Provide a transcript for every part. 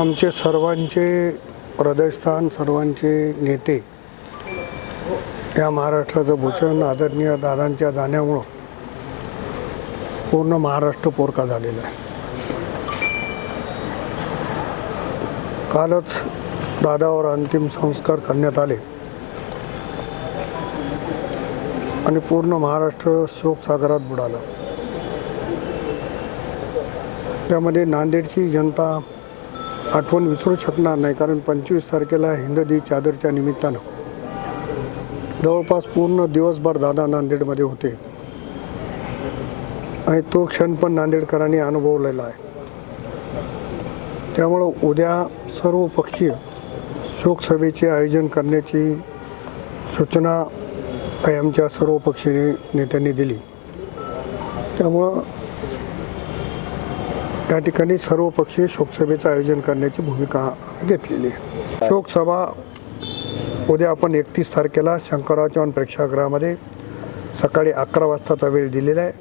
आमचे सर्वांचे हृदयस्थान, सर्वांचे नेते या महाराष्ट्राचं भूषण आदरणीय दादांच्या जाण्यामुळं पूर्ण महाराष्ट्र पोरका झालेला आहे. कालच दादावर अंतिम संस्कार करण्यात आले आणि पूर्ण महाराष्ट्र शोकसागरात बुडाला. त्यामध्ये नांदेडची जनता आठवण विसरू शकणार नाही, कारण 25 तारखेला हिंददी चादरच्या निमित्तानं जवळपास पूर्ण दिवसभर दादा नांदेडमध्ये होते आणि तो क्षण पण नांदेडकरांनी अनुभवलेला आहे. त्यामुळं उद्या सर्व पक्षीय शोकसभेचे आयोजन करण्याची सूचना काही आमच्या सर्व पक्षीय नेत्यांनी दिली. त्यामुळं त्या ठिकाणी सर्व पक्षीय शोकसभेचं आयोजन करण्याची भूमिका घेतलेली आहे. शोकसभा उद्या आपण 31 तारखेला शंकरराव चव्हाण प्रेक्षागृहामध्ये सकाळी 11 वाजताचा वेळ दिलेला आहे.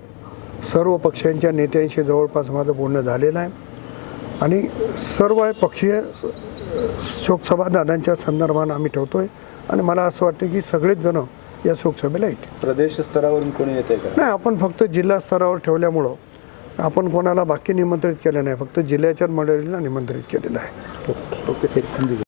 सर्व पक्षांच्या नेत्यांशी जवळपास माझं बोलणं झालेलं आहे आणि सर्व पक्षीय शोकसभा दादांच्या संदर्भानं आम्ही ठेवतोय आणि मला असं वाटतं की सगळेच जण या शोकसभेला येतील. प्रदेश स्तरावरून कोणी येते का? नाही, आपण फक्त जिल्हा स्तरावर ठेवल्यामुळं आपण कोणाला बाकी निमंत्रित केलं नाही, फक्त जिल्ह्याच्या मंडळीला निमंत्रित केलेलं आहे. ओके.